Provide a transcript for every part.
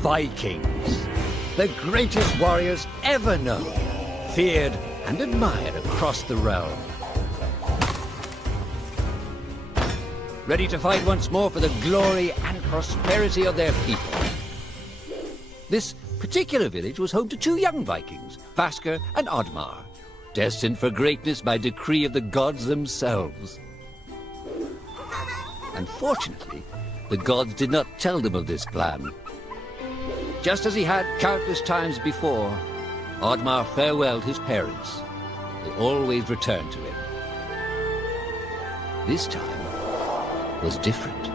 Vikings, the greatest warriors ever known, feared and admired across the realm. Ready to fight once more for the glory and prosperity of their people. This particular village was home to two young Vikings, Vasker and Oddmar, destined for greatness by decree of the gods themselves. Unfortunately, the gods did not tell them of this plan. Just as he had countless times before, Oddmar farewelled his parents. They always returned to him. This time was different.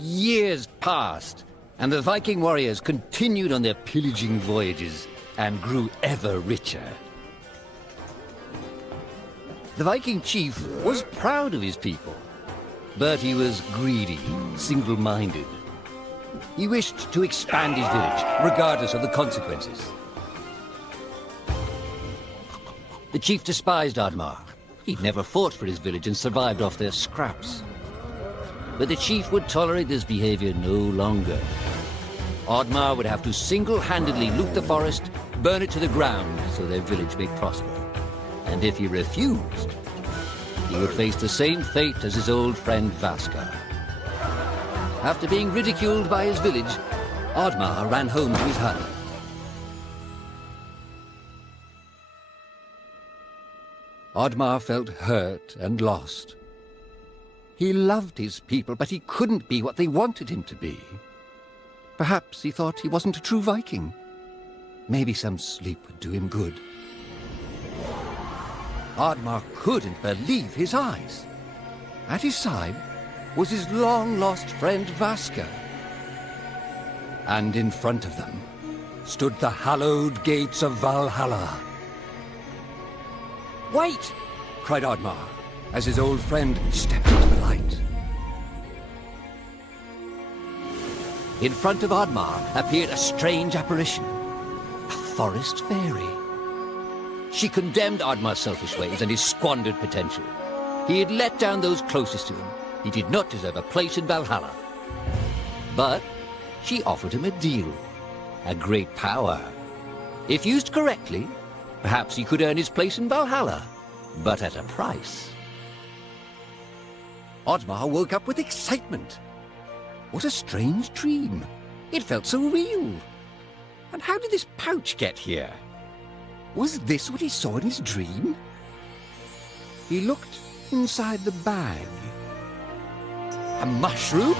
Years passed, and the Viking warriors continued on their pillaging voyages and grew ever richer. The Viking chief was proud of his people, but he was greedy, single-minded. He wished to expand his village, regardless of the consequences. The chief despised Oddmar. He'd never fought for his village and survived off their scraps. But the chief would tolerate this behavior no longer. Oddmar would have to single-handedly loot the forest, burn it to the ground so their village may prosper. And if he refused, he would face the same fate as his old friend Vasker. After being ridiculed by his village, Oddmar ran home to his hut. Oddmar felt hurt and lost. He loved his people, but he couldn't be what they wanted him to be. Perhaps he thought he wasn't a true Viking. Maybe some sleep would do him good. Oddmar couldn't believe his eyes. At his side was his long-lost friend Vasker. And in front of them stood the hallowed gates of Valhalla. "Wait!" cried Oddmar, as his old friend stepped into the light. In front of Oddmar appeared a strange apparition, a forest fairy. She condemned Oddmar's selfish ways and his squandered potential. He had let down those closest to him. He did not deserve a place in Valhalla. But she offered him a deal, a great power. If used correctly, perhaps he could earn his place in Valhalla, but at a price. Oddmar woke up with excitement. What a strange dream. It felt so real. And how did this pouch get here? Was this what he saw in his dream? He looked inside the bag. A mushroom?